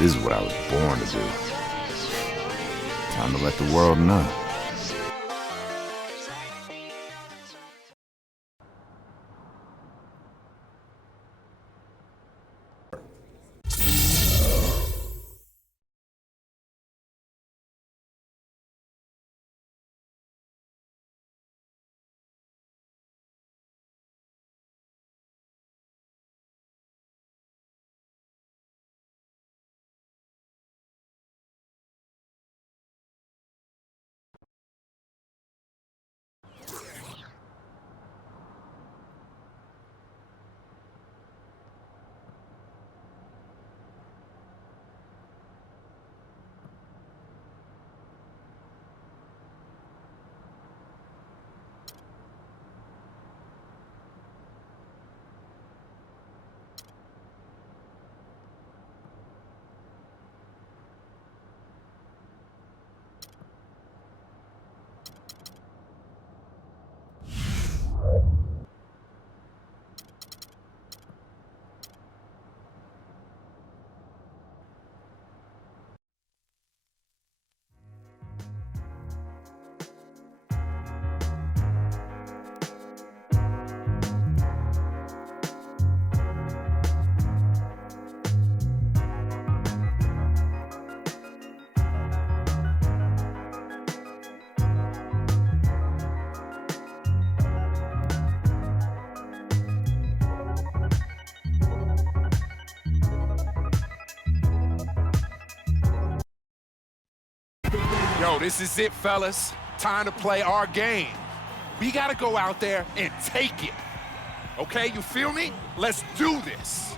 This is what I was born to do. Time to let the world know. Yo, this is it, fellas. Time to play our game. We gotta go out there and take it. Okay, you feel me? Let's do this.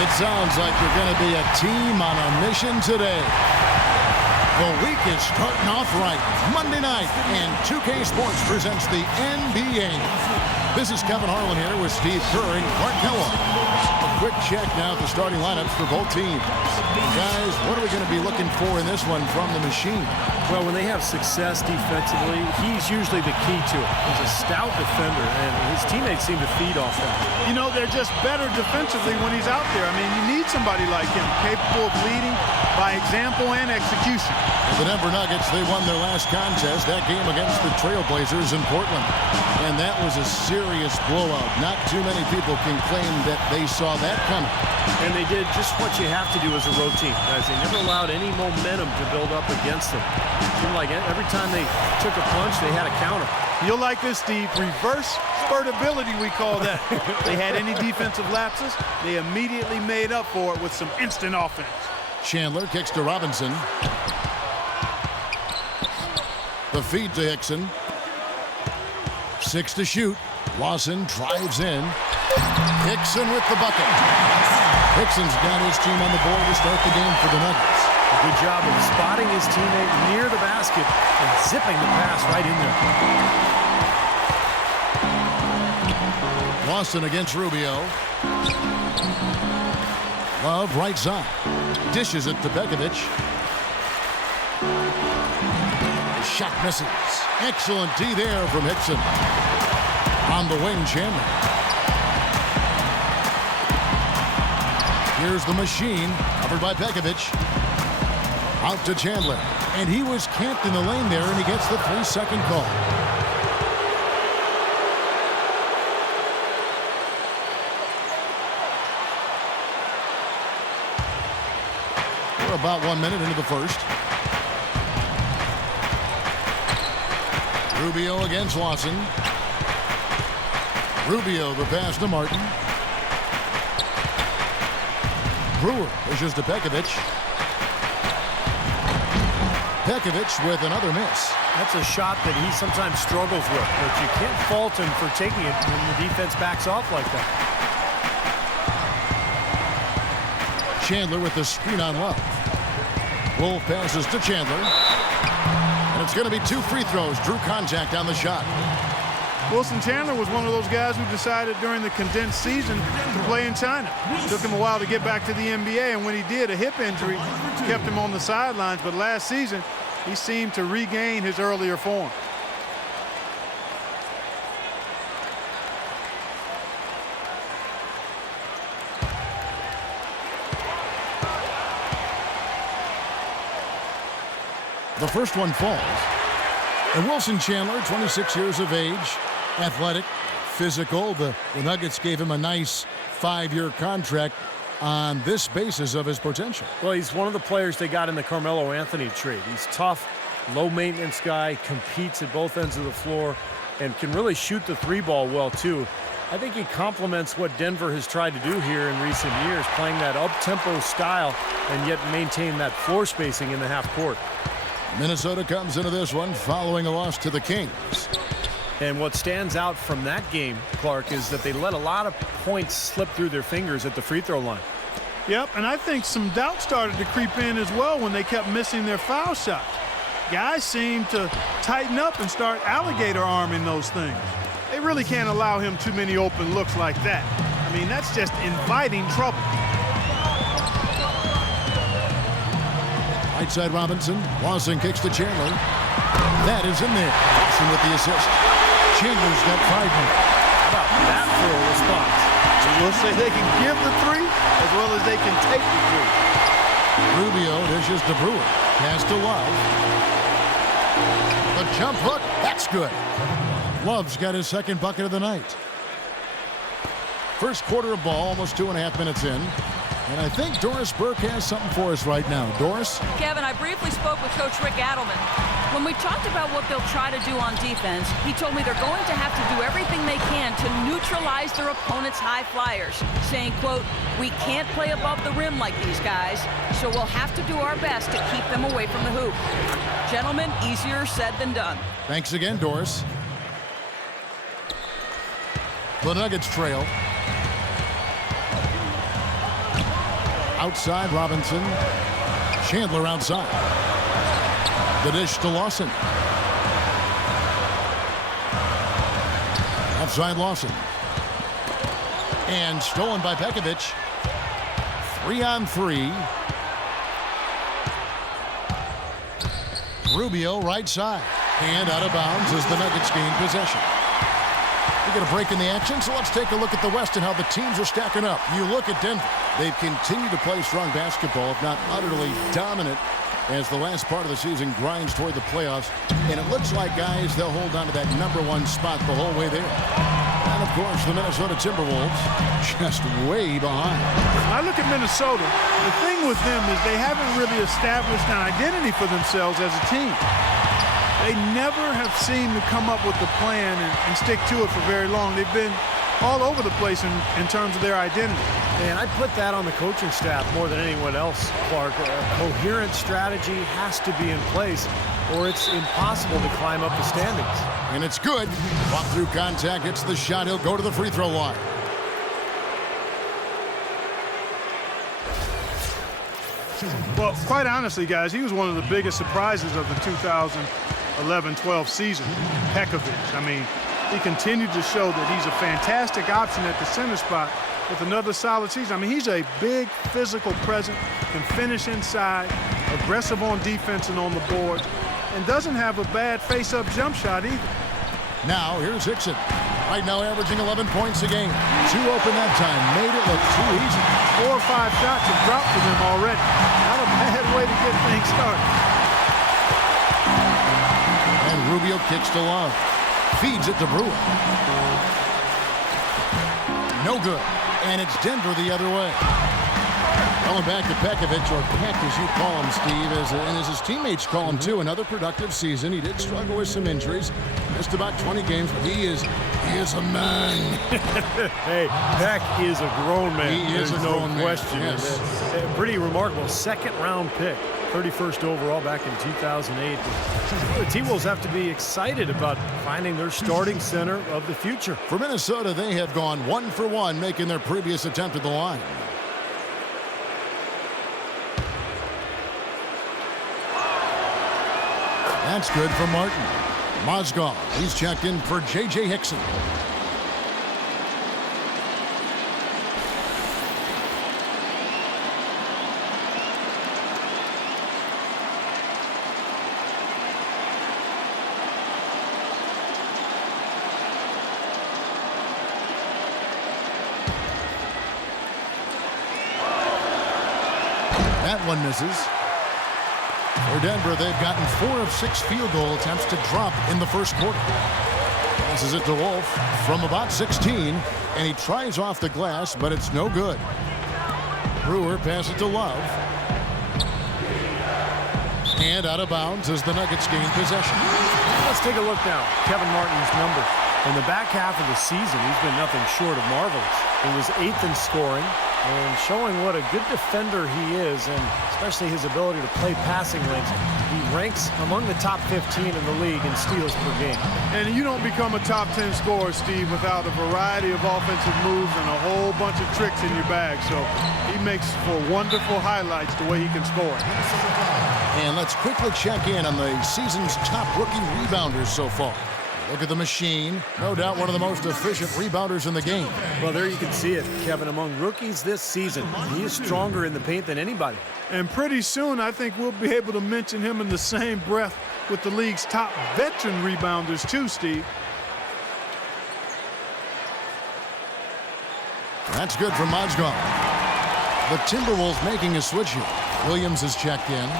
It sounds like you're going to be a team on a mission today. The week is starting off right. Monday night, and 2K Sports presents the NBA. This is Kevin Harlan here with Steve Kerr and Clark Kellogg. A quick check now at the starting lineups for both teams. Guys, what are we going to be looking for in this one from the machine? Well, when they have success defensively, he's usually the key to it. He's a stout defender, and his teammates seem to feed off that. You know, they're just better defensively when he's out there. I mean, you need somebody like him, capable of leading by example and execution. The Denver Nuggets, they won their last contest, that game against the Trailblazers in Portland. And that was a serious blowout. Not too many people can claim that they saw that coming. And they did just what you have to do as a road team, guys. They never allowed any momentum to build up against them. It seemed like every time they took a punch, they had a counter. You'll like this, Steve. Reverse spurtability, we call that. They had any defensive lapses, they immediately made up for it with some instant offense. Chandler kicks to Robinson. The feed to Hickson. 6 to shoot. Lawson drives in. Hickson with the bucket. Hickson's got his team on the board to start the game for the Nuggets. A good job of spotting his teammate near the basket and zipping the pass right in there. Lawson against Rubio. Love right side. Dishes it to Begovic. Shot misses. Excellent D there from Hickson. On the wing, Chandler. Here's the machine, covered by Pekovic. Out to Chandler. And he was camped in the lane there, and he gets the 3-second call. We're about 1 minute into the first. Rubio against Lawson. Rubio the pass to Martin. Brewer pushes to Pekovic. Pekovic with another miss. That's a shot that he sometimes struggles with, but you can't fault him for taking it when the defense backs off like that. Chandler with the screen on Love. Wolf passes to Chandler. And it's going to be 2 free throws. Drew contact on the shot. Wilson Chandler was one of those guys who decided during the condensed season to play in China. It took him a while to get back to the NBA, and when he did, a hip injury kept him on the sidelines. But last season, he seemed to regain his earlier form. The first one falls. And Wilson Chandler, 26 years of age, athletic, physical. The Nuggets gave him a nice 5-year contract on this basis of his potential. Well, he's one of the players they got in the Carmelo Anthony trade. He's tough, low-maintenance guy, competes at both ends of the floor, and can really shoot the 3-ball well, too. I think he complements what Denver has tried to do here in recent years, playing that up-tempo style and yet maintain that floor spacing in the half court. Minnesota comes into this one following a loss to the Kings. And what stands out from that game, Clark, is that they let a lot of points slip through their fingers at the free throw line. Yep, and I think some doubt started to creep in as well when they kept missing their foul shots. Guys seem to tighten up and start alligator arming those things. They really can't allow him too many open looks like that. I mean, that's just inviting trouble. Right side Robinson. Lawson kicks to Chandler. That is in there. Lawson with the assist. Chandler's got 5 minutes. How about that for a response? We'll say they can give the 3 as well as they can take the 3. Rubio dishes to Brewer. Pass to Love. The jump hook. That's good. Love's got his second bucket of the night. First quarter of ball, almost 2.5 minutes in. And I think Doris Burke has something for us right now. Doris? Kevin, I briefly spoke with Coach Rick Adelman. When we talked about what they'll try to do on defense, he told me they're going to have to do everything they can to neutralize their opponent's high flyers, saying, quote, "We can't play above the rim like these guys, so we'll have to do our best to keep them away from the hoop." Gentlemen, easier said than done. Thanks again, Doris. The Nuggets trail. Outside, Robinson. Chandler outside. The dish to Lawson. Outside Lawson. And stolen by Pekovic. 3-on-3. Rubio right side. And out of bounds as the Nuggets gain possession. We get a break in the action, so let's take a look at the West and how the teams are stacking up. You look at Denver. They've continued to play strong basketball, if not utterly dominant, as the last part of the season grinds toward the playoffs. And it looks like, guys, they'll hold on to that #1 spot the whole way there. And, of course, the Minnesota Timberwolves just way behind. When I look at Minnesota, the thing with them is they haven't really established an identity for themselves as a team. They never have seemed to come up with the plan and stick to it for very long. They've been all over the place in terms of their identity. And I put that on the coaching staff more than anyone else, Clark. A coherent strategy has to be in place, or it's impossible to climb up the standings. And it's good. Walk through contact, hits the shot. He'll go to the free throw line. Well, quite honestly, guys, he was one of the biggest surprises of the 2011-12 season. Pekovic. I mean, he continued to show that he's a fantastic option at the center spot with another solid season. I mean, he's a big physical presence, can finish inside, aggressive on defense and on the boards, and doesn't have a bad face-up jump shot either. Now, here's Hickson. Right now averaging 11 points a game. Too open that time. Made it look too easy. 4 or 5 shots have dropped for them already. Not a bad way to get things started. And Rubio kicks to Love. Feeds it to Brewer. No good. And it's Denver the other way. Going back to Pekovic, or Peck as you call him, Steve, and as his teammates call him too. Another productive season. He did struggle with some injuries. Missed about 20 games, but he is a man. Hey, Peck is a grown man. He is a grown man. Question. Yes. Pretty remarkable. Second-round pick. 31st overall back in 2008. The T-Wolves have to be excited about finding their starting center of the future. For Minnesota, they have gone 1 for 1, making their previous attempt at the line. That's good for Martin. Mozgov, he's checked in for J.J. Hickson. That one misses. For Denver, they've gotten 4 of 6 field goal attempts to drop in the first quarter. Passes it to Wolf from about 16, and he tries off the glass, but it's no good. Brewer passes it to Love. And out of bounds as the Nuggets gain possession. Let's take a look now. Kevin Martin's numbers. In the back half of the season, he's been nothing short of marvelous. He was 8th in scoring and showing what a good defender he is, and especially his ability to play passing lanes. He ranks among the top 15 in the league in steals per game. And you don't become a top 10 scorer, Steve, without a variety of offensive moves and a whole bunch of tricks in your bag. So he makes for wonderful highlights the way he can score. And let's quickly check in on the season's top rookie rebounders so far. Look at the machine. No doubt one of the most efficient rebounders in the game. Well, there you can see it, Kevin. Among rookies this season, he is stronger in the paint than anybody. And pretty soon, I think we'll be able to mention him in the same breath with the league's top veteran rebounders too, Steve. That's good from Mozgov. The Timberwolves making a switch here. Williams has checked in.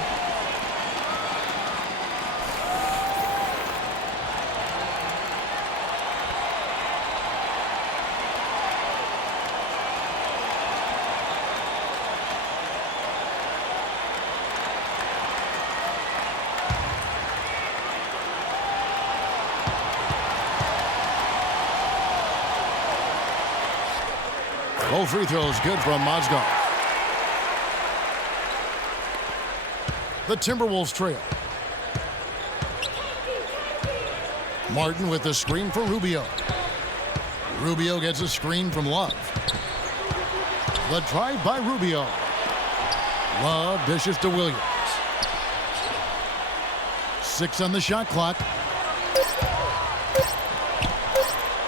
Both free throws good from Mozgov. The Timberwolves trail. Martin with the screen for Rubio. Rubio gets a screen from Love. The drive by Rubio. Love dishes to Williams. 6 on the shot clock.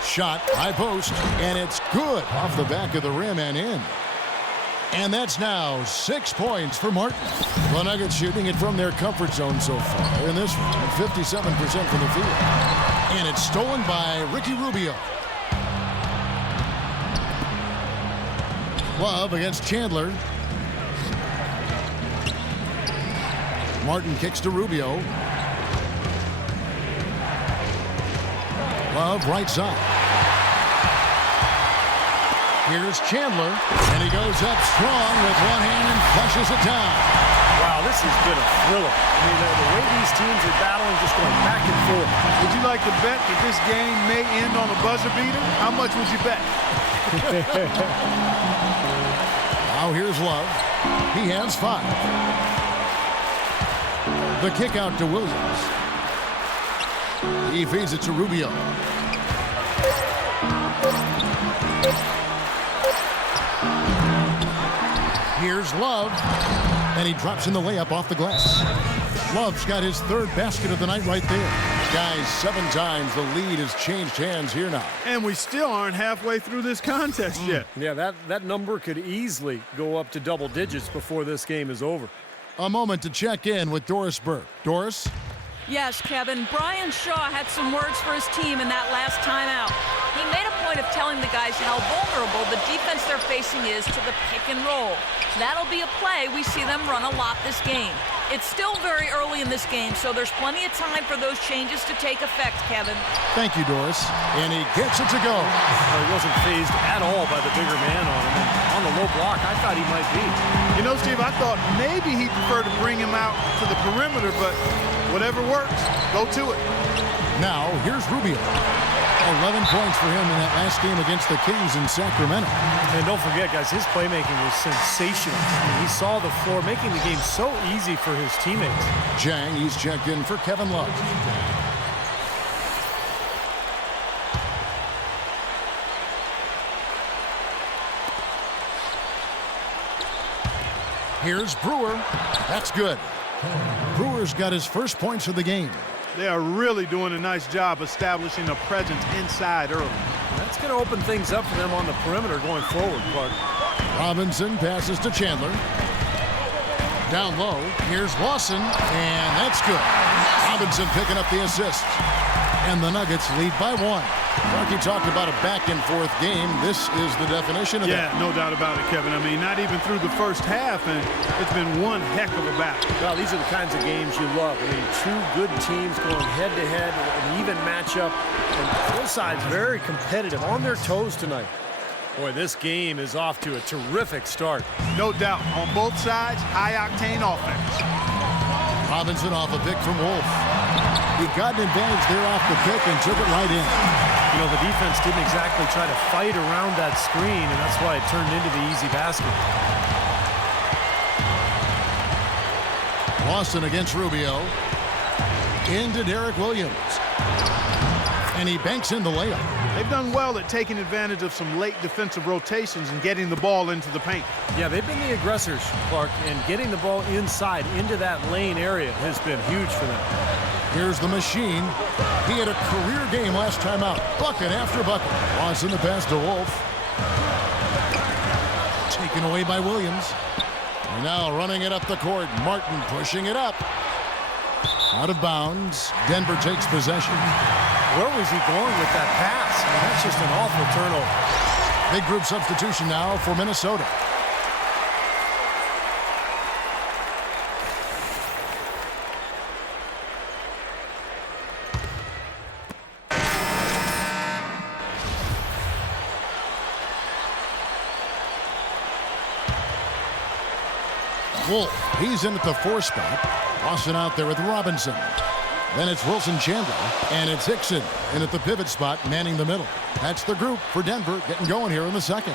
Shot, high post, and it's good off the back of the rim and in. And that's now 6 points for Martin. The Nuggets shooting it from their comfort zone so far in this one, 57% from the field. And it's stolen by Ricky Rubio. Love against Chandler. Martin kicks to Rubio. Love right side. Here's Chandler, and he goes up strong with one hand and flushes it down. Wow, this has been a thriller. I mean, the way these teams are battling, just going back and forth. Would you like to bet that this game may end on a buzzer beater? How much would you bet? Now here's Love. He has 5. The kick out to Williams. He feeds it to Rubio. Here's Love, and he drops in the layup off the glass. Love's got his 3rd basket of the night right there. Guys, 7 times the lead has changed hands here now. And we still aren't halfway through this contest yet. Yeah, that number could easily go up to double digits before this game is over. A moment to check in with Doris Burke. Doris? Yes, Kevin. Brian Shaw had some words for his team in that last timeout. He made a point of telling the guys how vulnerable the defense they're facing is to the pick and roll. That'll be a play we see them run a lot this game. It's still very early in this game, so there's plenty of time for those changes to take effect, Kevin. Thank you, Doris. And he gets it to go. Well, he wasn't phased at all by the bigger man on him. And on the low block, I thought he might be. You know, Steve, I thought maybe he'd prefer to bring him out to the perimeter, but whatever works, go to it. Now, here's Rubio. 11 points for him in that last game against the Kings in Sacramento. And don't forget, guys, his playmaking was sensational. I mean, he saw the floor, making the game so easy for his teammates. Jang, he's checked in for Kevin Love. Here's Brewer. That's good. Brewer's got his first points of the game. They are really doing a nice job establishing a presence inside early. That's going to open things up for them on the perimeter going forward, Clark. Robinson passes to Chandler. Down low, here's Lawson, and that's good. Robinson picking up the assist. And the Nuggets lead by 1. Clarky talked about a back-and-forth game. This is the definition of that. Yeah, no doubt about it, Kevin. I mean, not even through the first half, and it's been one heck of a battle. Well, these are the kinds of games you love. I mean, two good teams going head-to-head, an even matchup, and both sides very competitive, on their toes tonight. Boy, this game is off to a terrific start. No doubt. On both sides, high-octane offense. Robinson off a pick from Wolf. He got an advantage there off the pick and took it right in. You know, the defense didn't exactly try to fight around that screen, and that's why it turned into the easy basket. Lawson against Rubio. Into Derek Williams. And he banks in the layup. They've done well at taking advantage of some late defensive rotations and getting the ball into the paint. Yeah, they've been the aggressors, Clark, and getting the ball inside into that lane area has been huge for them. Here's the machine. He had a career game last time out. Bucket after bucket. Lawson the pass to Wolf. Taken away by Williams. And now running it up the court. Martin pushing it up. Out of bounds. Denver takes possession. Where was he going with that pass? I mean, that's just an awful turnover. Big group substitution now for Minnesota. Wolf, he's in at the 4 spot. Lawson out there with Robinson. Then it's Wilson Chandler, and it's Hickson in at the pivot spot, manning the middle. That's the group for Denver getting going here in the second.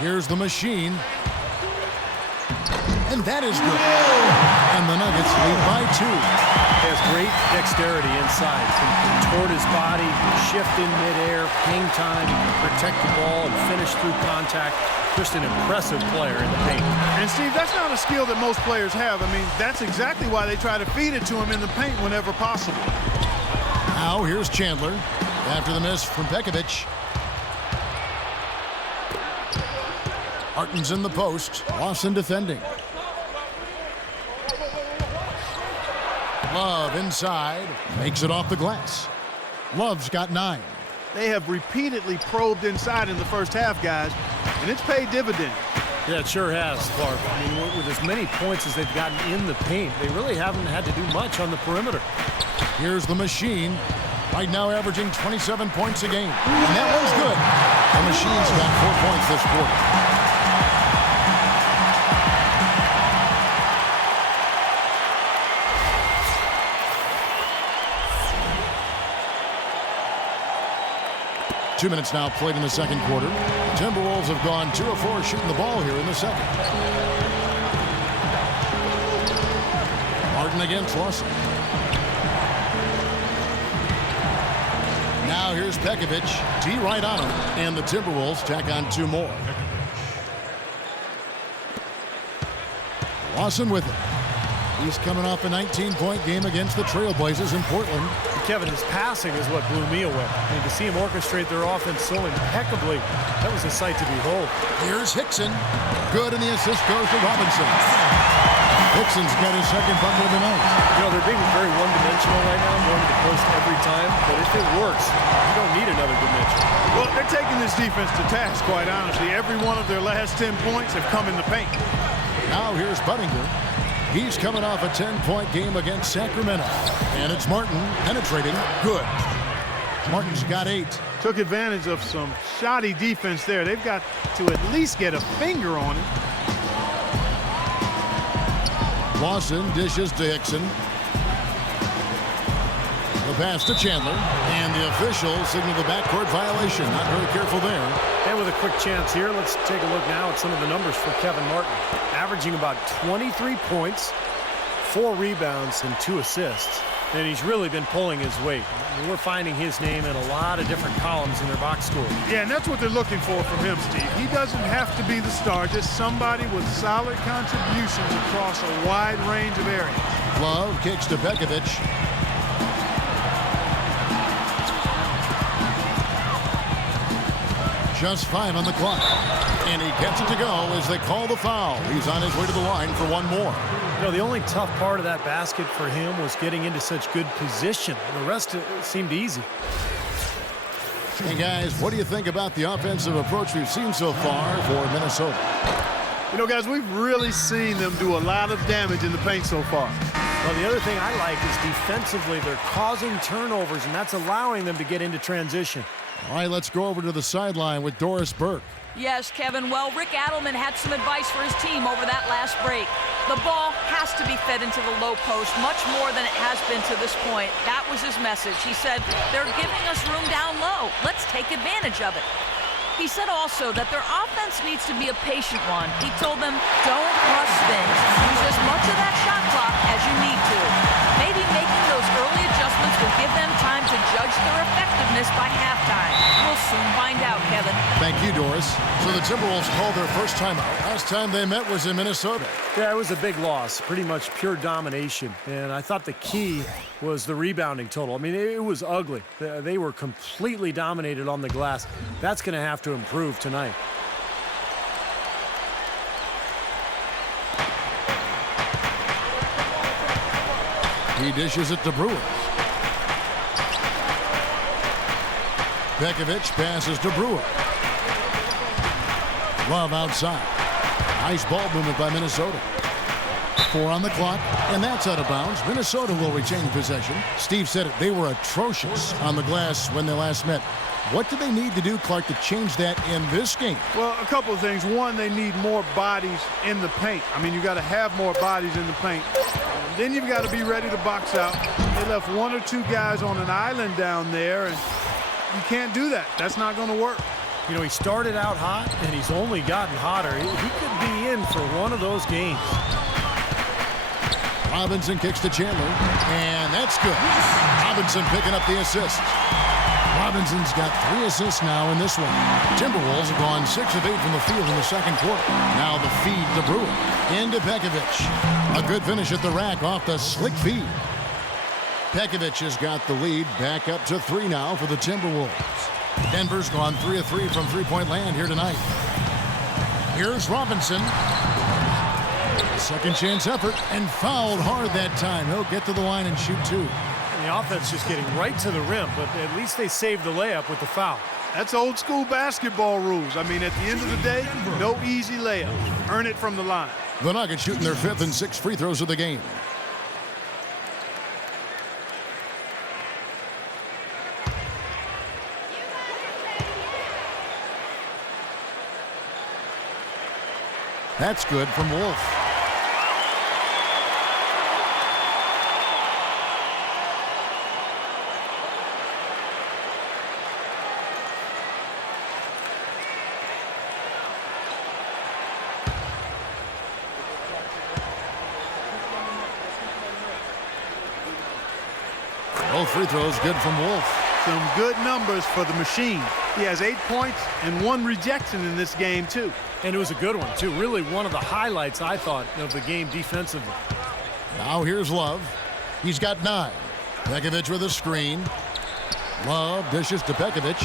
Here's the machine. And that is good. And the Nuggets lead by 2. He has great dexterity inside. Can contort his body, shift in midair, hang time, protect the ball, and finish through contact. Just an impressive player in the paint. And, Steve, that's not a skill that most players have. I mean, that's exactly why they try to feed it to him in the paint whenever possible. Now here's Chandler after the miss from Pekovic. Harton's in the post. Lawson defending. Love inside. Makes it off the glass. Love's got 9. They have repeatedly probed inside in the first half, guys, and it's paid dividends. Yeah, it sure has, Clark. I mean, with as many points as they've gotten in the paint, they really haven't had to do much on the perimeter. Here's the machine. Right now averaging 27 points a game. And that one's good. The machine's got 4 points this quarter. Two minutes now played in the second quarter. The Timberwolves have gone 2 of 4 shooting the ball here in the second. Martin against Lawson. Now here's Pekovic. D right on him. And the Timberwolves tack on 2 more. Lawson with it. He's coming off a 19-point game against the Trailblazers in Portland. Kevin, his passing is what blew me away. I mean, to see him orchestrate their offense so impeccably, that was a sight to behold. Here's Hickson. Good, and the assist goes to Robinson. Hickson's got his second bucket of the night. You know, they're being very one-dimensional right now, going to the post every time. But if it works, you don't need another dimension. Well, they're taking this defense to task, quite honestly. Every one of their last 10 points have come in the paint. Now here's Buttinger. He's coming off a 10-point game against Sacramento. And it's Martin penetrating. Good. Martin's got 8. Took advantage of some shoddy defense there. They've got to at least get a finger on it. Lawson dishes to Hickson. The pass to Chandler. And the official signaled the backcourt violation. Not very careful there. And with a quick chance here, let's take a look now at some of the numbers for Kevin Martin. Averaging about 23 points, 4 rebounds, and 2 assists. And he's really been pulling his weight. I mean, we're finding his name in a lot of different columns in their box score. Yeah, and that's what they're looking for from him, Steve. He doesn't have to be the star, just somebody with solid contributions across a wide range of areas. Love kicks to Pekovic. Just 5 on the clock. And he gets it to go as they call the foul. He's on his way to the line for one more. You know, the only tough part of that basket for him was getting into such good position. The rest seemed easy. Hey, guys, what do you think about the offensive approach we've seen so far for Minnesota? You know, guys, we've really seen them do a lot of damage in the paint so far. Well, the other thing I like is defensively, they're causing turnovers, and that's allowing them to get into transition. All right, let's go over to the sideline with Doris Burke. Yes, Kevin. Well, Rick Adelman had some advice for his team over that last break. The ball has to be fed into the low post much more than it has been to this point. That was his message. He said, they're giving us room down low. Let's take advantage of it. He said also that their offense needs to be a patient one. He told them, don't rush things. Use as much of that shot clock as you need to. Maybe making those early adjustments will give them time to judge their effectiveness by halftime. We'll soon find out, Kevin. Thank you, Doris. So the Timberwolves called their first time out. Last time they met was in Minnesota. Yeah, it was a big loss. Pretty much pure domination. And I thought the key was the rebounding total. I mean, it was ugly. They were completely dominated on the glass. That's going to have to improve tonight. He dishes it to Brewer. Pekovic passes to Brewer. Love outside. Nice ball movement by Minnesota. 4 on the clock, and that's out of bounds. Minnesota will retain possession. Steve said it. They were atrocious on the glass when they last met. What do they need to do, Clark, to change that in this game? Well, a couple of things. One, they need more bodies in the paint. I mean, you got to have more bodies in the paint. Then you've got to be ready to box out. They left 1 or 2 guys on an island down there, and you can't do that. That's not going to work. You know, he started out hot, and he's only gotten hotter. He could be in for one of those games. Robinson kicks to Chandler, and that's good. Robinson picking up the assist. Robinson's got 3 assists now in this one. Timberwolves have gone 6 of 8 from the field in the second quarter. Now the feed to Brewer. Into Pekovic. A good finish at the rack off the slick feed. Pekovic has got the lead back up to 3 now for the Timberwolves. Denver's gone 3 of 3 from three-point land here tonight. Here's Robinson. Second chance effort and fouled hard that time. He'll get to the line and shoot 2. And the offense just getting right to the rim, but at least they saved the layup with the foul. That's old school basketball rules. I mean, at the end of the day, no easy layup. Earn it from the line. The Nuggets shooting their 5th and 6th free throws of the game. That's good from Wolf. Both free throws good from Wolf. Some good numbers for the machine. He has 8 points and 1 rejection in this game, too. And it was a good one, too. Really one of the highlights, I thought, of the game defensively. Now here's Love. He's got 9. Pekovic with a screen. Love dishes to Pekovic.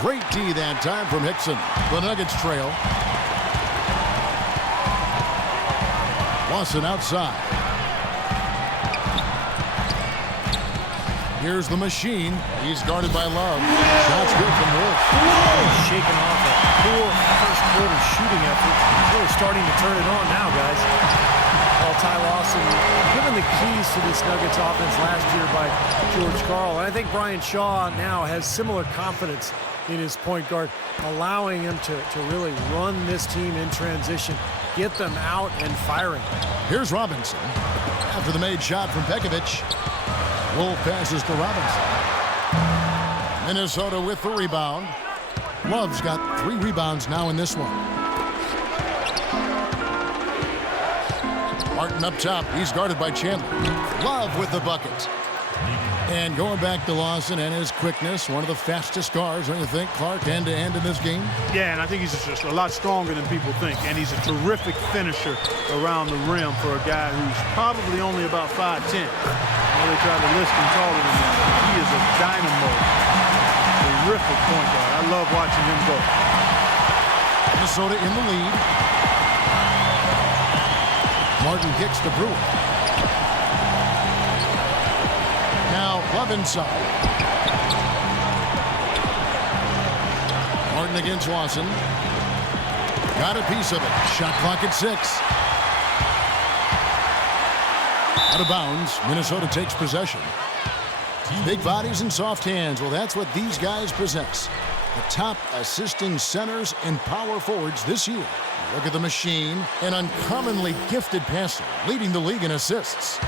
Great D that time from Hickson. The Nuggets trail. Lawson outside. Here's the machine. He's guarded by Love. Shots good from Wolf. Shaking off a poor first quarter shooting effort. He's really starting to turn it on now, guys. Well, Ty Lawson given the keys to this Nuggets offense last year by George Karl. And I think Brian Shaw now has similar confidence in his point guard, allowing him to really run this team in transition, get them out and firing. Here's Robinson. After the made shot from Pekovic, Wolf passes to Robinson. Minnesota with the rebound. Love's got 3 rebounds now in this one. Martin up top. He's guarded by Chandler. Love with the bucket. And going back to Lawson and his quickness, one of the fastest guards, don't you think, Clark, end-to-end in this game? Yeah, and I think he's just a lot stronger than people think, and he's a terrific finisher around the rim for a guy who's probably only about 5'10". They try to list him taller than that. He is a dynamo. Terrific point guard. I love watching him go. Minnesota in the lead. Martin kicks to Brewer. Now Love inside. Martin against Lawson. Got a piece of it. Shot clock at 6. Out of bounds. Minnesota takes possession. Big bodies and soft hands. Well, that's what these guys possess. The top assisting centers and power forwards this year. Look at the machine. An uncommonly gifted passer, leading the league in assists.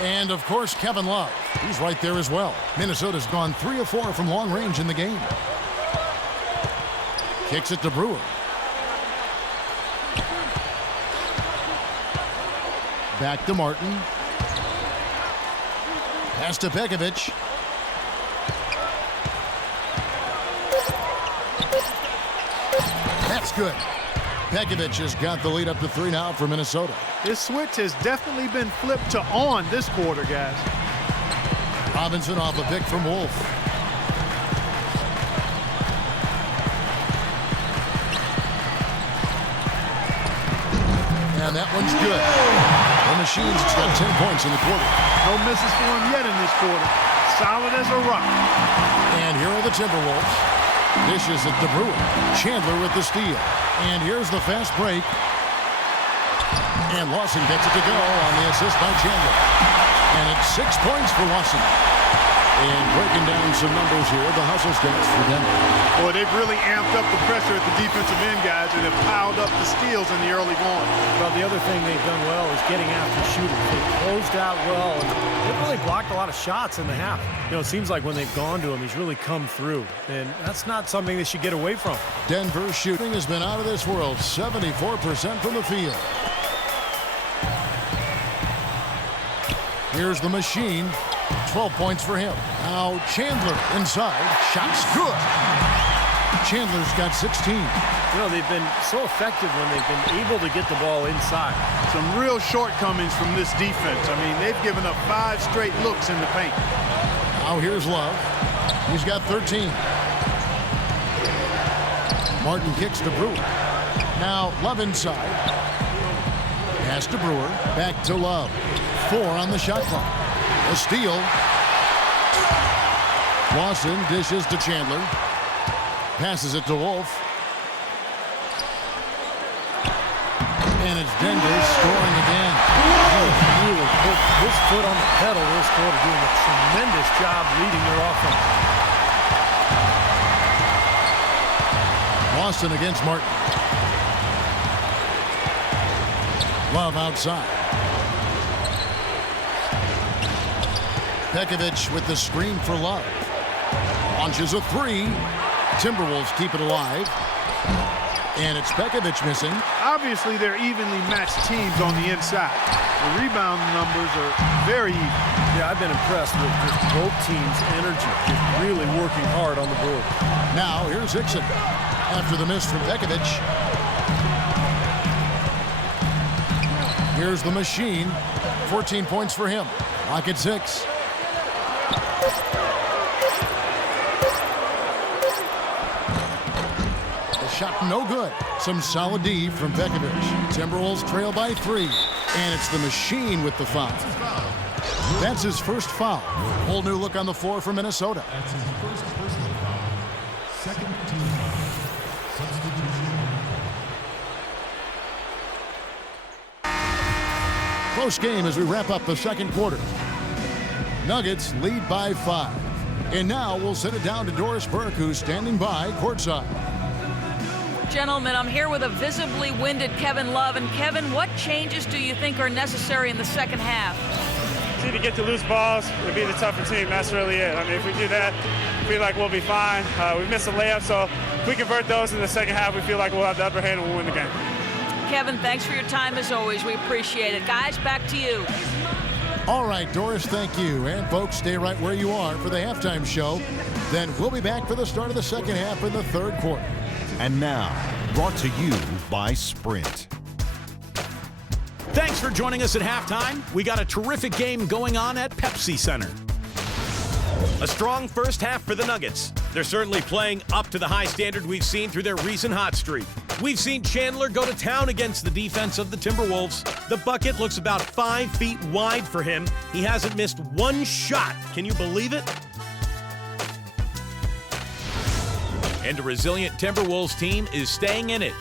And, of course, Kevin Love. He's right there as well. Minnesota's gone 3 of 4 from long range in the game. Kicks it to Brewer. Back to Martin. Pass to Pekovic. That's good. Pekovic has got the lead up to 3 now for Minnesota. This switch has definitely been flipped to on this quarter, guys. Robinson off a pick from Wolf. And that one's good. The Machine's got 10 points in the quarter. No misses for him yet in this quarter. Solid as a rock. And here are the Timberwolves. Dishes at the Brewer. Chandler with the steal. And here's the fast break. And Lawson gets it to go on the assist by Chandler. And it's 6 points for Lawson. And breaking down some numbers here, the hustle stats for Denver. Boy, they've really amped up the pressure at the defensive end, guys, and have piled up the steals in the early going. Well, the other thing they've done well is getting after shooters. They've closed out well, and they've really blocked a lot of shots in the half. You know, it seems like when they've gone to him, he's really come through, and that's not something they should get away from. Denver's shooting has been out of this world, 74% from the field. Here's the Machine. 12 points for him. Now Chandler inside. Shot's good. Chandler's got 16. You know, they've been so effective when they've been able to get the ball inside. Some real shortcomings from this defense. I mean, they've given up 5 straight looks in the paint. Now here's Love. He's got 13. Martin kicks to Brewer. Now Love inside. Pass to Brewer. Back to Love. 4 on the shot clock. A steal. Lawson dishes to Chandler. Passes it to Wolf. And it's Denver scoring again. He will put his foot on the pedal this quarter, doing a tremendous job leading their offense. Lawson against Martin. Love outside. Pekovic with the screen for Love. Launches a 3. Timberwolves keep it alive. And it's Pekovic missing. Obviously, they're evenly matched teams on the inside. The rebound numbers are very even. Yeah, I've been impressed with just both teams' energy, just really working hard on the board. Now, here's Hickson. After the miss from Pekovic. Here's the Machine. 14 points for him. Lock at 6. The shot no good. Some solid D from Pekovic. Timberwolves trail by 3. And it's the machine with the foul. That's his first foul. Whole new look on the floor for Minnesota. That's his first personal foul. Second team substitution. Close game as we wrap up the second quarter. Nuggets lead by 5. And now we'll send it down to Doris Burke, who's standing by courtside. Gentlemen, I'm here with a visibly winded Kevin Love. And Kevin, what changes do you think are necessary in the second half? To get to loose balls and be the tougher team. That's really it. I mean, if we do that, I feel like we'll be fine. We missed a layup, so if we convert those in the second half, we feel like we'll have the upper hand and we'll win the game. Kevin, thanks for your time as always. We appreciate it. Guys, back to you. All right, Doris, thank you. And folks, stay right where you are for the halftime show. Then we'll be back for the start of the second half in the third quarter. And now, brought to you by Sprint. Thanks for joining us at halftime. We got a terrific game going on at Pepsi Center. A strong first half for the Nuggets. They're certainly playing up to the high standard we've seen through their recent hot streak. We've seen Chandler go to town against the defense of the Timberwolves. The bucket looks about 5 feet wide for him. He hasn't missed one shot. Can you believe it? And a resilient Timberwolves team is staying in it.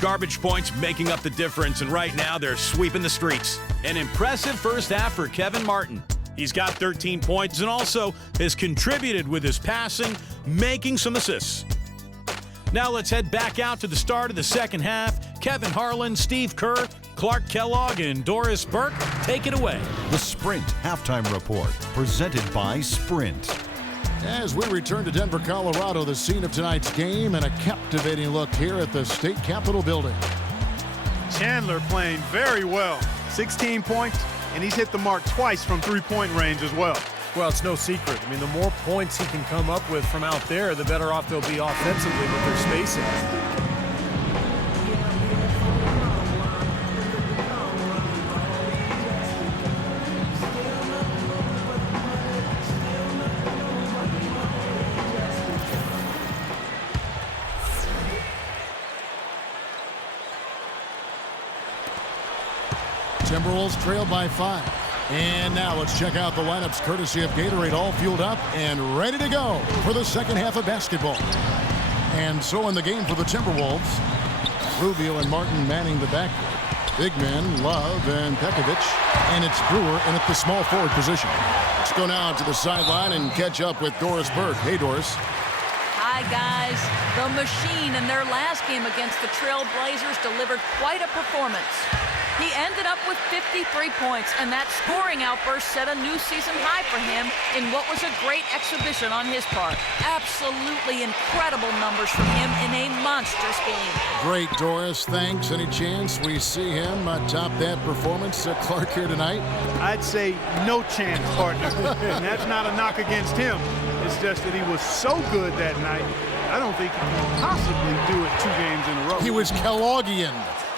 Garbage points making up the difference, and right now they're sweeping the streets. An impressive first half for Kevin Martin. He's got 13 points and also has contributed with his passing, making some assists. Now let's head back out to the start of the second half. Kevin Harlan, Steve Kerr, Clark Kellogg, and Doris Burke, take it away. The Sprint Halftime Report, presented by Sprint. As we return to Denver, Colorado, the scene of tonight's game, and a captivating look here at the State Capitol building. Chandler playing very well. 16 points, and he's hit the mark twice from three-point range as well. Well, it's no secret. I mean, the more points he can come up with from out there, the better off they'll be offensively with their spacing. Timberwolves trail by 5. And now let's check out the lineups courtesy of Gatorade, all fueled up and ready to go for the second half of basketball. And so in the game for the Timberwolves, Rubio and Martin manning the backcourt. Big men, Love and Pekovic, and it's Brewer in at the small forward position. Let's go now to the sideline and catch up with Doris Burke. Hey, Doris. Hi, guys. The Machine in their last game against the Trail Blazers delivered quite a performance. He ended up with 53 points, and that scoring outburst set a new season high for him in what was a great exhibition on his part. Absolutely incredible numbers from him in a monstrous game. Great, Doris. Thanks. Any chance we see him top that performance at Clark here tonight? I'd say no chance, partner. And that's not a knock against him. It's just that he was so good that night, I don't think he can possibly do it 2 games in a row. He was Kelloggian.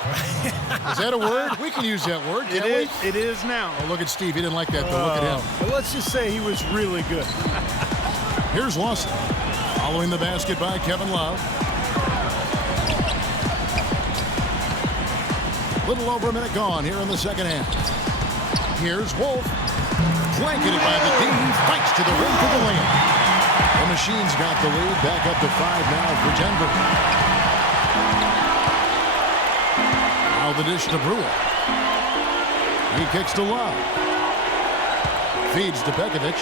Is that a word? We can use that word, can't we? It is now. Oh, look at Steve. He didn't like that, though. Look at him. But let's just say he was really good. Here's Lawson. Following the basket by Kevin Love. Little over a minute gone here in the second half. Here's Wolf. Blanketed by the D. Fights to the rim for the layup. The Machine's got the lead. Back up to 5 now for Denver. Now the dish to Brewer. He kicks to Love. Feeds to Pekovic.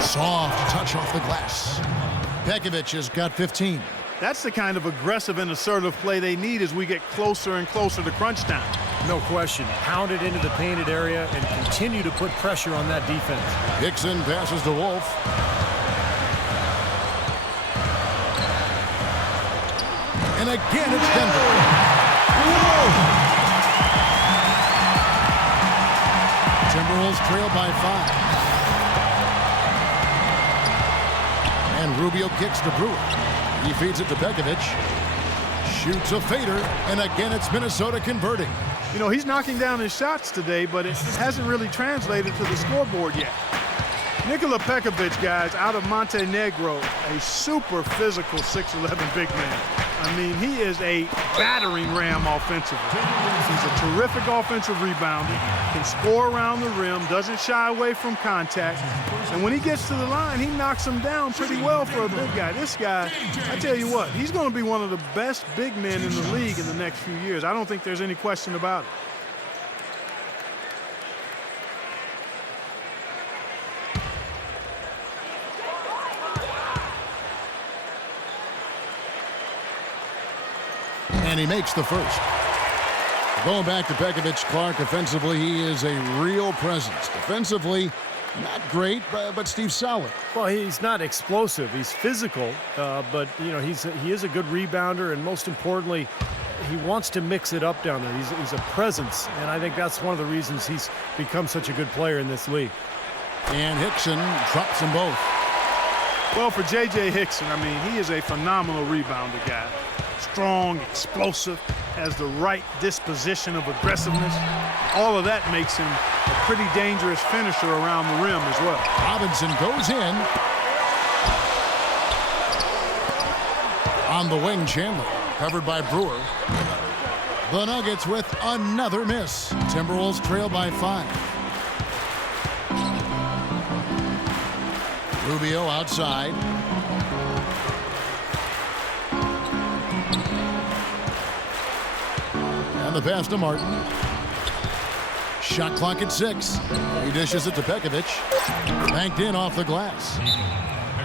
Soft touch off the glass. Pekovic has got 15. That's the kind of aggressive and assertive play they need as we get closer and closer to crunch time. No question. Pound it into the painted area and continue to put pressure on that defense. Dixon passes to Wolf. And again, it's Denver. Timberwolves trail by 5. And Rubio kicks to Brewer. He feeds it to Pekovic. Shoots a fader, and again it's Minnesota converting. You know, he's knocking down his shots today, but it hasn't really translated to the scoreboard yet. Nikola Pekovic, guys, out of Montenegro, a super physical 6'11" big man. I mean, he is a battering ram offensively. He's a terrific offensive rebounder, can score around the rim, doesn't shy away from contact. And when he gets to the line, he knocks him down pretty well for a big guy. This guy, I tell you what, he's going to be one of the best big men in the league in the next few years. I don't think there's any question about it. And he makes the first. Going back to Pekovic, Clark, offensively, he is a real presence. Defensively, not great, but Steve, solid. Well, he's not explosive. He's physical, but you know he is a good rebounder, and most importantly, he wants to mix it up down there. He's a presence, and I think that's one of the reasons he's become such a good player in this league. And Hickson drops them both. Well, for J.J. Hickson, I mean, he is a phenomenal rebounder guy. Strong, explosive, has the right disposition of aggressiveness. All of that makes him a pretty dangerous finisher around the rim as well. Robinson goes in. On the wing, Chandler, covered by Brewer. The Nuggets with another miss. Timberwolves trail by 5. Rubio outside. And the pass to Martin. Shot clock at 6. He dishes it to Pekovic. Banked in off the glass.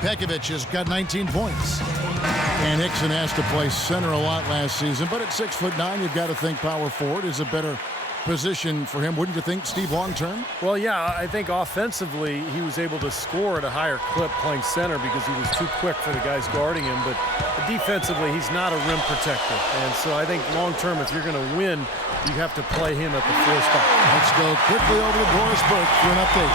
Pekovic has got 19 points. And Hickson has to play center a lot last season, but at 6'9", you've got to think power forward is a better position for him, wouldn't you think, Steve, long term? Well, yeah, I think offensively he was able to score at a higher clip playing center because he was too quick for the guys guarding him, but defensively he's not a rim protector. And so I think long term, if you're going to win, you have to play him at the 4 spot. Let's go quickly over to Boris Burke for an update.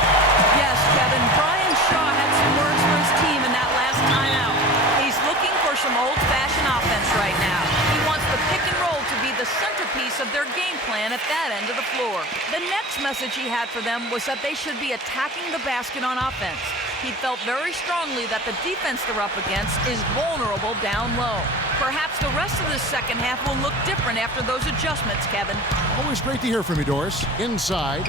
Yes, Kevin, Brian Shaw had some words for his team in that last timeout. He's looking for some old-fashioned offense right now. He wants the pick and roll to be the centerpiece of their game plan at that end of the floor. The next message he had for them was that they should be attacking the basket on offense. He felt very strongly that the defense they're up against is vulnerable down low. Perhaps the rest of the second half will look different after those adjustments, Kevin. Always great to hear from you, Doris. Inside.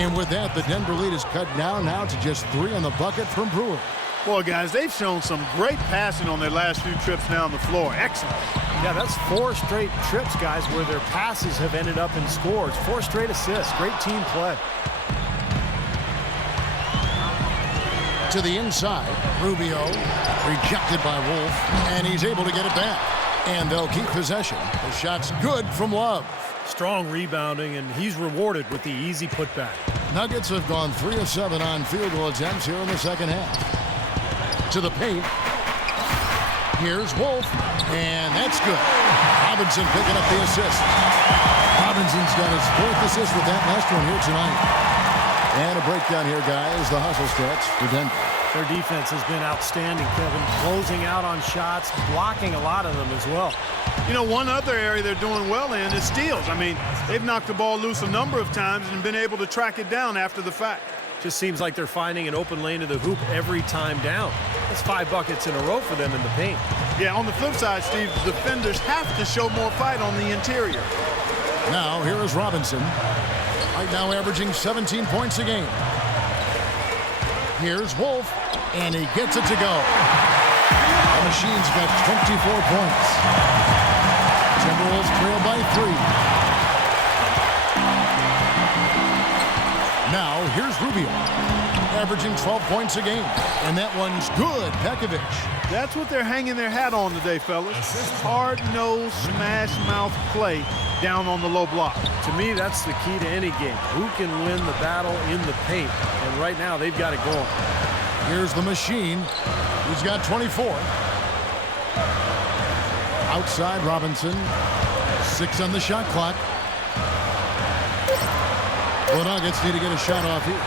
And with that, the Denver lead is cut down now to just 3 on the bucket from Brewer. Boy, guys, they've shown some great passing on their last few trips down the floor. Excellent. Yeah, that's 4 straight trips, guys, where their passes have ended up in scores. 4 straight assists. Great team play. To the inside, Rubio rejected by Wolf, and he's able to get it back. And they'll keep possession. The shot's good from Love. Strong rebounding, and he's rewarded with the easy putback. Nuggets have gone 3 of 7 on field goal attempts here in the second half. To the paint. Here's Wolf, and that's good. Robinson picking up the assist. Robinson's got his 4th assist with that last one here tonight. And a breakdown here, guys. The hustle stretch for Denver. Their defense has been outstanding, Kevin. Closing out on shots, blocking a lot of them as well. You know, one other area they're doing well in is steals. I mean, they've knocked the ball loose a number of times and been able to track it down after the fact. Just seems like they're finding an open lane to the hoop every time down. That's 5 buckets in a row for them in the paint. Yeah, on the flip side, Steve, the defenders have to show more fight on the interior. Now, here is Robinson. Right now averaging 17 points a game. Here's Wolf, and he gets it to go. The Machine's got 24 points. Timberwolves trail by 3. Now, here's Rubio, averaging 12 points a game. And that one's good, Pekovic. That's what they're hanging their hat on today, fellas. Hard-nosed, smash-mouth play down on the low block. To me, that's the key to any game. Who can win the battle in the paint? And right now, they've got it going. Here's the Machine. He's got 24. Outside, Robinson. 6 on the shot clock. The Nuggets need to get a shot off here.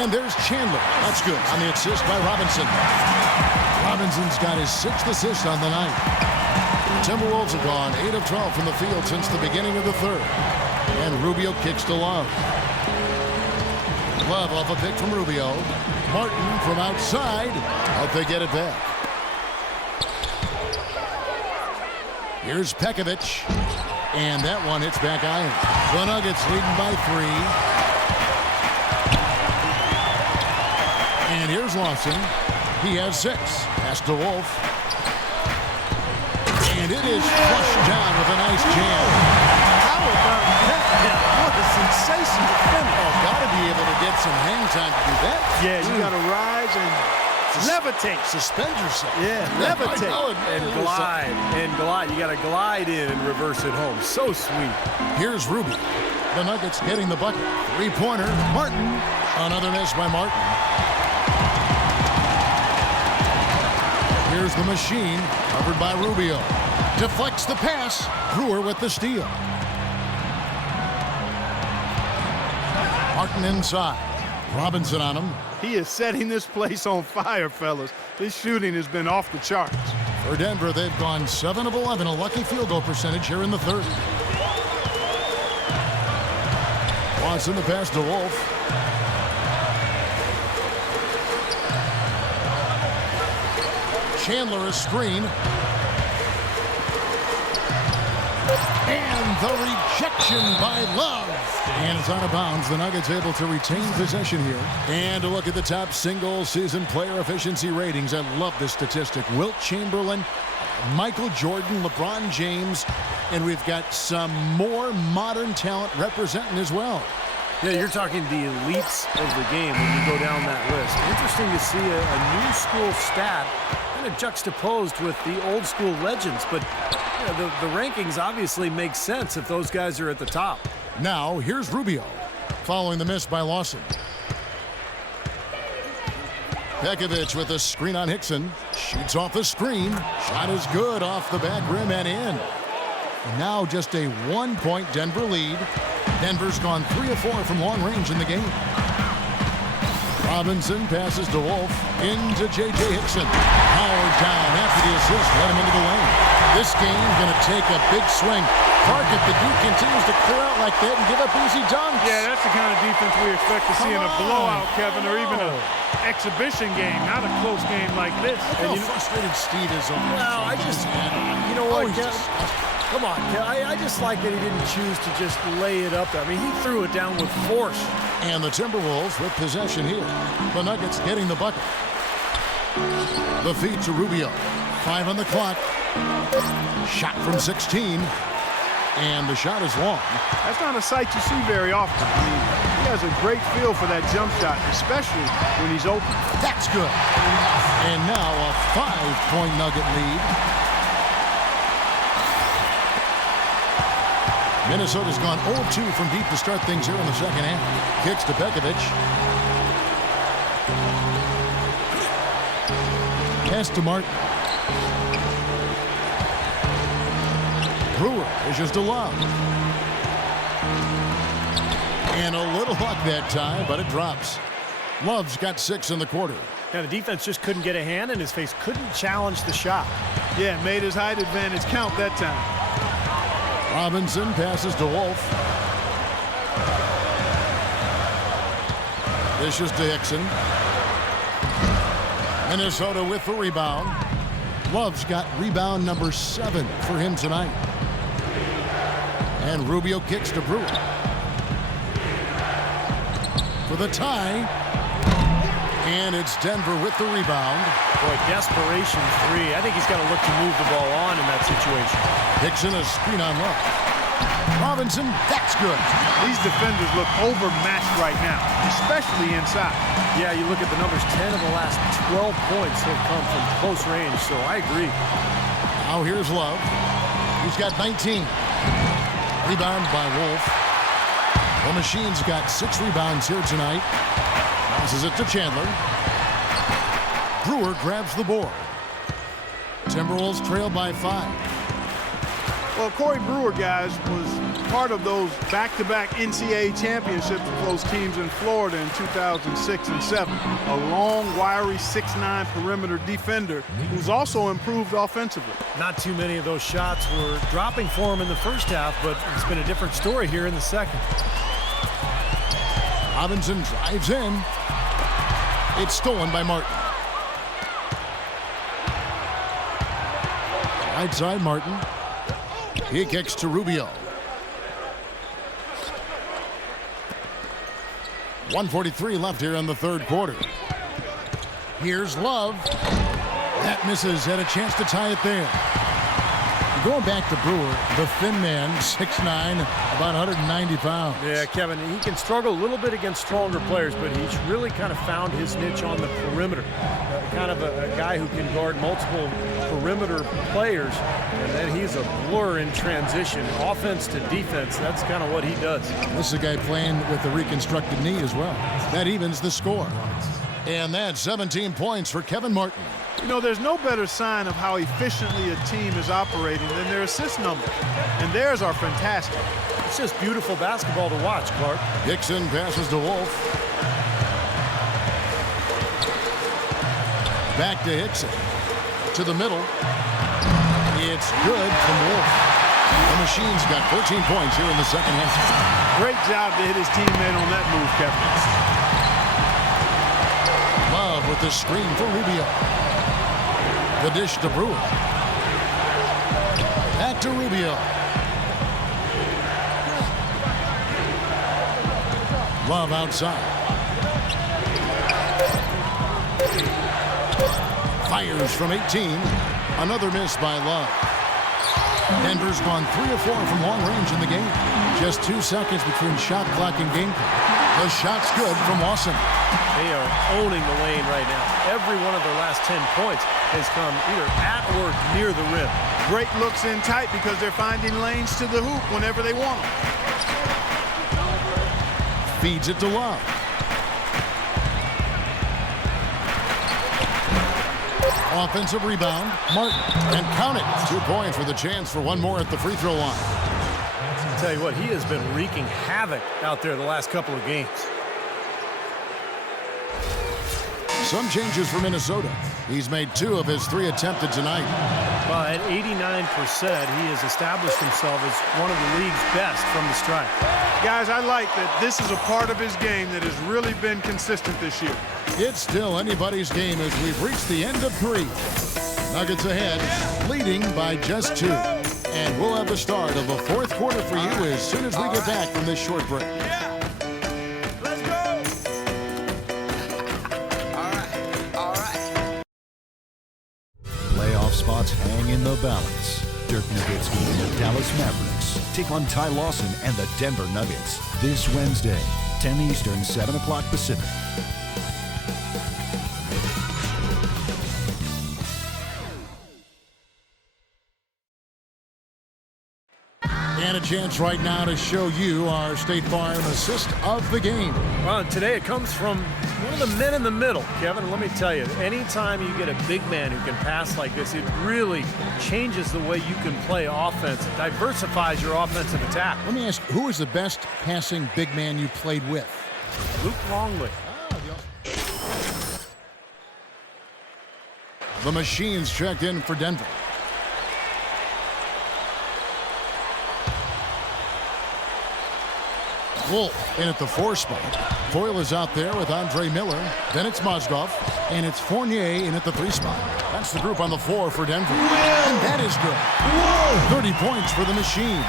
And there's Chandler. That's good on the assist by Robinson. Robinson's got his 6th assist on the night. The Timberwolves have gone 8 of 12 from the field since the beginning of the 3rd. And Rubio kicks to Love. Love off a pick from Rubio. Martin from outside. Hope they get it back. Here's Pekovic. And that one hits back iron. The Nuggets leading by 3. And here's Lawson. He has 6. Pass to Wolf. And it is flushed down with a nice jam. How about that? What a sensational finish. Oh, got to be able to get some hang time to do that. Yeah, you got to rise and levitate. Suspend yourself. Yeah, levitate. And glide. You got to glide in and reverse it home. So sweet. Here's Ruby. The Nuggets getting the bucket. 3-pointer. Martin. Another miss by Martin. Here's the machine, covered by Rubio. Deflects the pass. Brewer with the steal. Martin inside. Robinson on him. He is setting this place on fire, fellas. His shooting has been off the charts. For Denver, they've gone 7 of 11, a lucky field goal percentage here in the third. Watson the pass to Wolf. Chandler a screen. And the rejection by Love. And it's out of bounds. The Nuggets able to retain possession here. And to look at the top single season player efficiency ratings. I love this statistic. Wilt Chamberlain, Michael Jordan, LeBron James, and we've got some more modern talent representing as well. Yeah, you're talking the elites of the game when you go down that list. Interesting to see a new school stat kind of juxtaposed with the old school legends, but you know, the rankings obviously make sense if those guys are at the top. Now, here's Rubio, following the miss by Lawson. Pekovic with a screen on Hickson. Shoots off the screen. Shot is good off the back rim and in. And now just a 1-point Denver lead. Denver's gone 3 of 4 from long range in the game. Robinson passes to Wolf. Into J.J. Hickson. Howard down after the assist. Let him into the lane. This game going to take a big swing. Park, if the Duke continues to clear out like that and give up easy dunks. Yeah, that's the kind of defense we expect to see in a blowout, Kevin, or even an exhibition game, not a close game like this. And you know, frustrated Steve is on. Well, you know what, come on, I just like that he didn't choose to just lay it up there. I mean, he threw it down with force. And the Timberwolves with possession here. The Nuggets getting the bucket. The feed to Rubio. 5 on the clock. Shot from 16. And the shot is long. That's not a sight you see very often. I mean, he has a great feel for that jump shot, especially when he's open. That's good. And now a 5-point Nugget lead. Minnesota's gone 0-2 from deep to start things here in the second half. Kicks to Pekovic. Pass to Martin. Brewer is just a Love. And a little luck that time, but it drops. Love's got 6 in the quarter. Yeah, the defense just couldn't get a hand in his face, couldn't challenge the shot. Yeah, made his height advantage count that time. Robinson passes to Wolf. Dishes to Hickson. Minnesota with the rebound. Love's got rebound number 7 for him tonight. And Rubio kicks to Brewer. For the tie. And it's Denver with the rebound. Boy, desperation 3. I think he's got to look to move the ball on in that situation. Hickson a screen on Love. Robinson, that's good. These defenders look overmatched right now, especially inside. Yeah, you look at the numbers, 10 of the last 12 points have come from close range, so I agree. Now here's Love. He's got 19. Rebound by Wolf. The Machine's got 6 rebounds here tonight. Passes it to Chandler. Brewer grabs the board. Timberwolves trail by 5. Well, Corey Brewer, guys, was part of those back-to-back NCAA championships for those teams in Florida in 2006 and 7. A long, wiry 6'9" perimeter defender who's also improved offensively. Not too many of those shots were dropping for him in the first half, but it's been a different story here in the second. Robinson drives in. It's stolen by Martin. Right side, Martin. He kicks to Rubio. 1:43 left here in the third quarter. Here's Love. That misses. Had a chance to tie it there. Going back to Brewer, the thin man, 6'9", about 190 pounds. Yeah, Kevin, he can struggle a little bit against stronger players, but he's really kind of found his niche on the perimeter. Kind of a guy who can guard multiple perimeter players, and then he's a blur in transition. Offense to defense, that's kind of what he does. This is a guy playing with a reconstructed knee as well. That evens the score. And that's 17 points for Kevin Martin. You know, there's no better sign of how efficiently a team is operating than their assist numbers. And theirs are fantastic. It's just beautiful basketball to watch, Clark. Dixon passes to Wolf. Back to Hickson. To the middle. It's good from Wolf. The Machine's got 13 points here in the second half. Great job to hit his teammate on that move, Kevin. Love with the screen for Rubio. The dish to Brewer. Back to Rubio. Love outside. Fires from 18. Another miss by Love. Denver's gone 3 of 4 from long range in the game. Just 2 seconds between shot clock and game clock. The shot's good from Lawson. They are owning the lane right now. Every one of their last 10 points has come either at or near the rim. Great looks in tight because they're finding lanes to the hoop whenever they want them. Feeds it to Love. Offensive rebound, Martin, and count it. 2 points with a chance for one more at the free throw line. I'll tell you what, he has been wreaking havoc out there the last couple of games. Some changes for Minnesota. He's made 2 of his 3 attempted tonight. Well, at 89%, he has established himself as one of the league's best from the stripe. Guys, I like that this is a part of his game that has really been consistent this year. It's still anybody's game as we've reached the end of 3. Nuggets ahead, leading by just 2. And we'll have the start of the fourth quarter for you as soon as we get back from this short break. Spots hang in the balance. Dirk Nowitzki and the Dallas Mavericks take on Ty Lawson and the Denver Nuggets this Wednesday, 10 Eastern, 7 o'clock Pacific. And a chance right now to show you our State Farm assist of the game. Well, today it comes from one of the men in the middle, Kevin. Let me tell you, anytime you get a big man who can pass like this, it really changes the way you can play offense. It diversifies your offensive attack. Let me ask, who is the best passing big man you played with? Luke Longley. The Machine's checked in for Denver. Wolf in at the 4 spot. Foyle is out there with Andre Miller. Then it's Mozgov. And it's Fournier in at the 3 spot. That's the group on the floor for Denver. And that is good. 30 points for the Machine.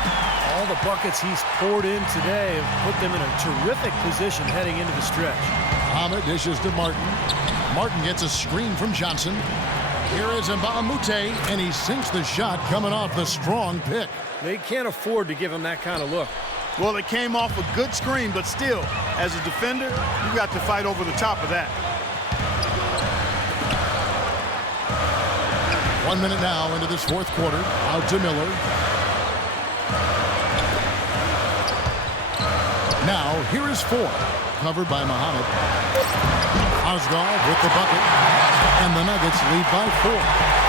All the buckets he's poured in today have put them in a terrific position heading into the stretch. Ahmed dishes to Martin. Martin gets a screen from Johnson. Here is Mbamute, and he sinks the shot coming off the strong pick. They can't afford to give him that kind of look. Well, it came off a good screen, but still, as a defender, you got to fight over the top of that. 1 minute now into this fourth quarter. Out to Miller. Now, here is 4. Covered by Muhammad. Osgood with the bucket. And the Nuggets lead by 4.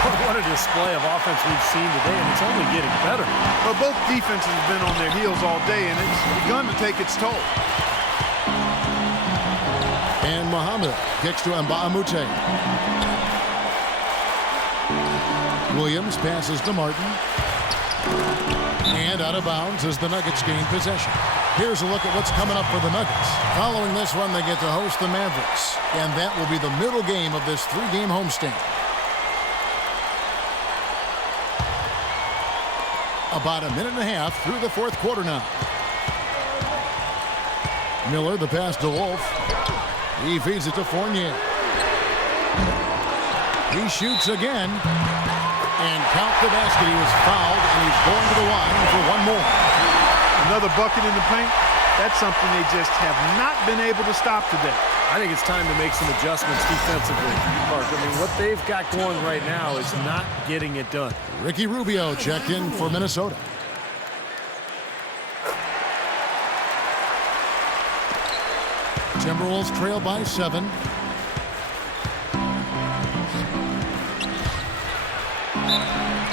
What a display of offense we've seen today, and it's only getting better. Well, both defenses have been on their heels all day, and it's begun to take its toll. And Muhammad kicks to Mbamute. Williams passes to Martin. And out of bounds as the Nuggets gain possession. Here's a look at what's coming up for the Nuggets. Following this one, they get to host the Mavericks. And that will be the middle game of this 3-game homestand. About a minute and a half through the fourth quarter now. Miller, the pass to Wolf. He feeds it to Fournier. He shoots again. And count the basket. He was fouled, and he's going to the line for one more. Another bucket in the paint. That's something they just have not been able to stop today. I think it's time to make some adjustments defensively, Mark. I mean, what they've got going right now is not getting it done. Ricky Rubio checked in for Minnesota. Timberwolves trail by 7.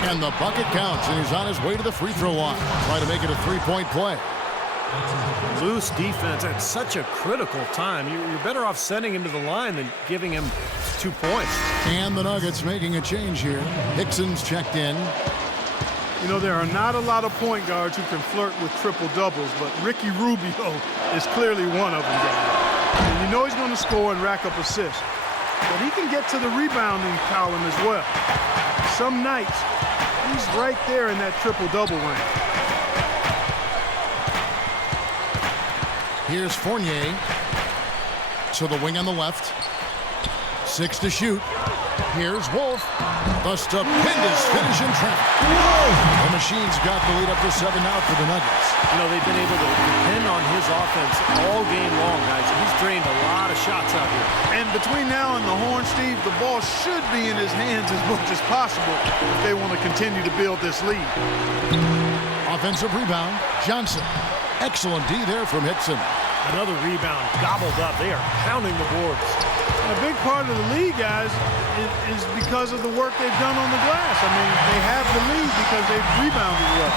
And the bucket counts, and he's on his way to the free throw line. Try to make it a three-point play. Loose defense at such a critical time. You're better off sending him to the line than giving him 2 points. And the Nuggets making a change here. Hickson's checked in. You know, there are not a lot of point guards who can flirt with triple-doubles, but Ricky Rubio is clearly one of them, guys. And you know he's going to score and rack up assists. But he can get to the rebounding column as well. Some nights, he's right there in that triple-double range. Here's Fournier to the wing on the left. 6 to shoot. Here's Wolf. The stupendous finish in traffic. The Machine's got the lead up to 7 now for the Nuggets. You know, they've been able to depend on his offense all game long, guys. He's drained a lot of shots out here. And between now and the horn, Steve, the ball should be in his hands as much as possible if they want to continue to build this lead. Offensive rebound, Johnson. Excellent D there from Hickson. Another rebound, gobbled up. They are pounding the boards. A big part of the lead, guys, is because of the work they've done on the glass. I mean, they have the lead because they've rebounded well.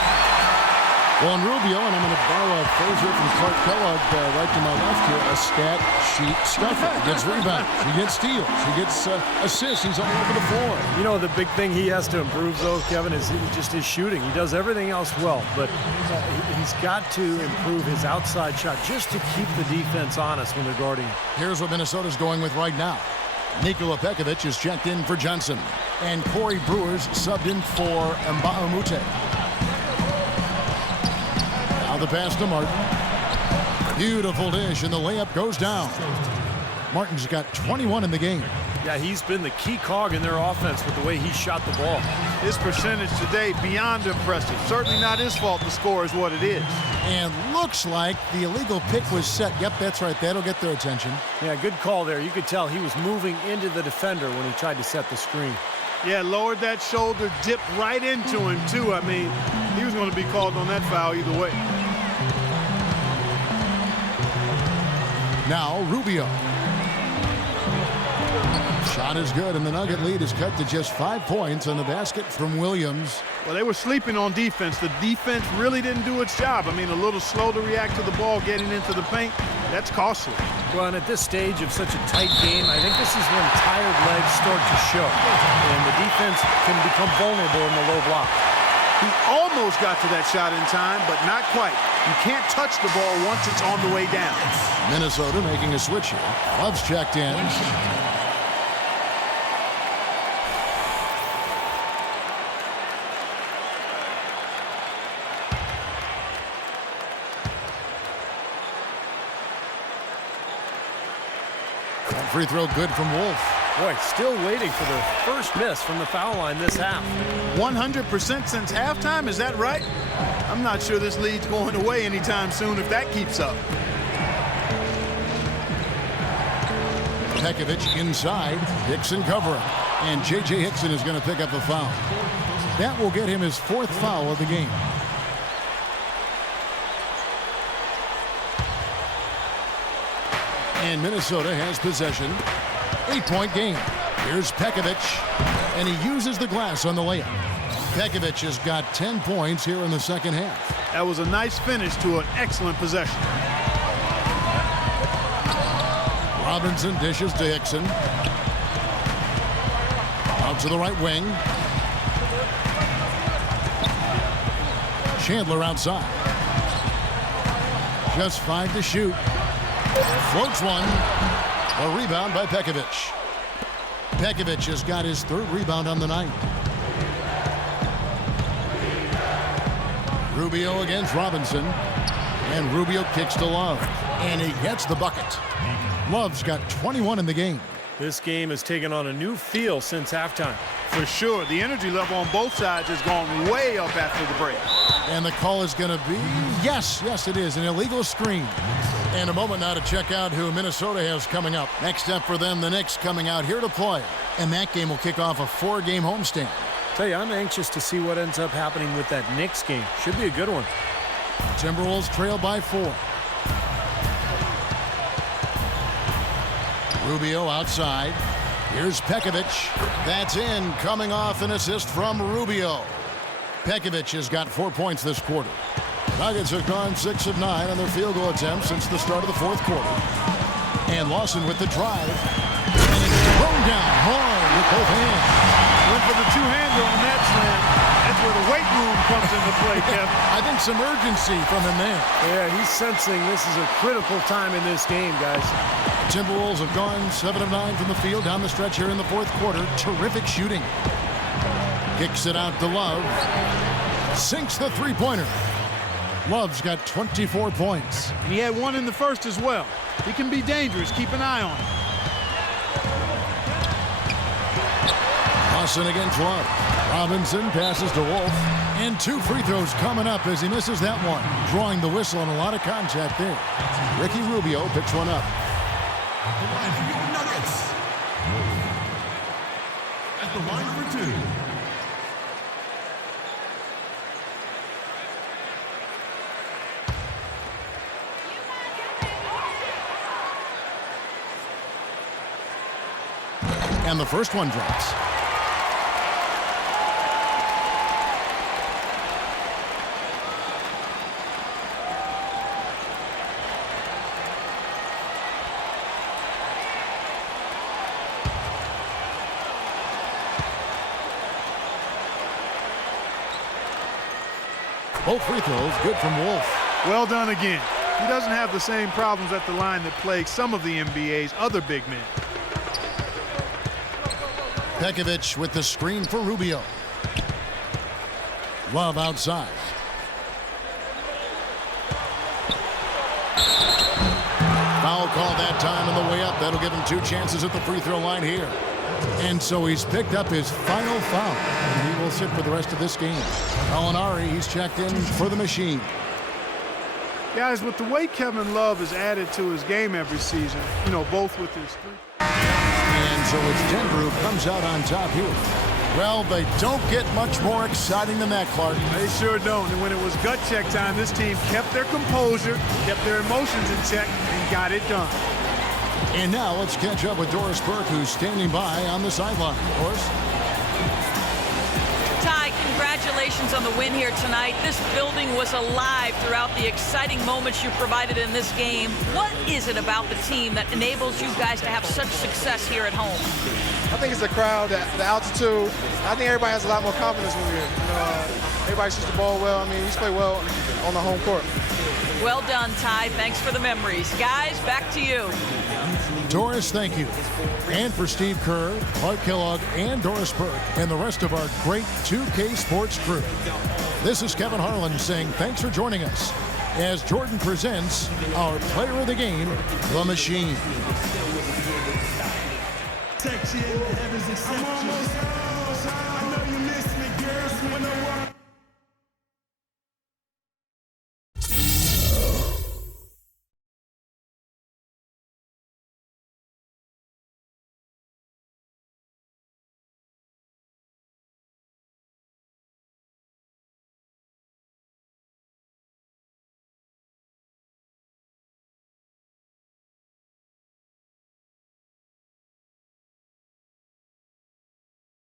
Well, and Rubio, and I'm going to borrow a phrase here from Clark Kellogg right to my left here, a stat sheet stuffer. He gets rebounds, he gets steals, he gets assists, he's all over the floor. You know, the big thing he has to improve, though, Kevin, is just his shooting. He does everything else well, but he's got to improve his outside shot just to keep the defense honest when they're guarding him. Here's what Minnesota's going with right now. Nikola Pekovic is checked in for Johnson, and Corey Brewer's subbed in for Mbahumute. Now the pass to Martin. Beautiful dish, and the layup goes down. Martin's got 21 in the game. Yeah, he's been the key cog in their offense with the way he shot the ball. His percentage today beyond impressive. Certainly not his fault the score is what it is. And looks like the illegal pick was set. Yep, that's right. That'll get their attention. Yeah, good call there. You could tell he was moving into the defender when he tried to set the screen. Yeah, lowered that shoulder, dipped right into him, too. I mean, he was going to be called on that foul either way. Now Rubio. Shot is good, and the Nugget lead is cut to just 5 points on the basket from Williams. Well, they were sleeping on defense. The defense really didn't do its job. I mean, a little slow to react to the ball getting into the paint. That's costly. Well, and at this stage of such a tight game, I think this is when tired legs start to show, and the defense can become vulnerable in the low block. He almost got to that shot in time, but not quite. You can't touch the ball once it's on the way down. Minnesota making a switch here. Love's checked in. Free throw good from Wolf. Boy, still waiting for the first miss from the foul line this half. 100% since halftime, is that right? I'm not sure this lead's going away anytime soon if that keeps up. Pekovic inside, Hickson covering. And J.J. Hickson is going to pick up a foul. That will get him his 4th foul of the game. And Minnesota has possession. 8-point game. Here's Pekovic, and he uses the glass on the layup. Pekovic has got 10 points here in the second half. That was a nice finish to an excellent possession. Robinson dishes to Hickson. Out to the right wing. Chandler outside. Just 5 to shoot. Floats one. A rebound by Pekovic. Pekovic has got his 3rd rebound on the night. Rubio against Robinson. And Rubio kicks to Love. And he gets the bucket. Love's got 21 in the game. This game has taken on a new feel since halftime. For sure. The energy level on both sides has gone way up after the break. And the call is going to be, yes, it is, an illegal screen. And a moment now to check out who Minnesota has coming up. Next up for them, the Knicks coming out here to play. And that game will kick off a 4-game homestand. Tell you, I'm anxious to see what ends up happening with that Knicks game. Should be a good one. Timberwolves trail by 4. Rubio outside. Here's Pekovic. That's in, coming off an assist from Rubio. Pekovic has got 4 points this quarter. Nuggets have gone 6 of 9 on their field goal attempts since the start of the fourth quarter. And Lawson with the drive. And it's thrown down hard with both hands. Went for the two-hander on that slam. That's where the weight room comes into play, Kevin. I think some urgency from him there. Yeah, he's sensing this is a critical time in this game, guys. Timberwolves have gone 7 of 9 from the field down the stretch here in the fourth quarter. Terrific shooting. Kicks it out to Love. Sinks the three-pointer. Love's got 24 points. And he had one in the first as well. He can be dangerous. Keep an eye on him. Lawson against Love. Robinson passes to Wolf. And 2 free throws coming up as he misses that one. Drawing the whistle and a lot of contact there. Ricky Rubio picks one up. The line for your Nuggets. At the line for 2. And the first one drops. Both free throws good from Wolf. Well done again. He doesn't have the same problems at the line that plague some of the NBA's other big men. Pekovic with the screen for Rubio. Love outside. Foul call that time on the way up. That'll give him 2 chances at the free throw line here. And so he's picked up his final foul. And he will sit for the rest of this game. Molinari, he's checked in for the machine. Guys, with the way Kevin Love has added to his game every season, you know, both with his three. And so it's Denver who comes out on top here. Well, they don't get much more exciting than that, Clark. They sure don't. And when it was gut check time, this team kept their composure, kept their emotions in check, and got it done. And now let's catch up with Doris Burke, who's standing by on the sideline. Doris? Ty, congratulations on the win here tonight. This building was alive throughout the exciting moments you provided in this game. What is it about the team that enables you guys to have such success here at home? I think it's the crowd, the altitude. I think everybody has a lot more confidence when we're here. You know, everybody shoots the ball well. I mean, we play well on the home court. Well done, Ty. Thanks for the memories. Guys, back to you. Doris, thank you. And for Steve Kerr, Clark Kellogg, and Doris Burke, and the rest of our great 2K Sports crew. This is Kevin Harlan saying thanks for joining us as Jordan presents our player of the game, The Machine. Section,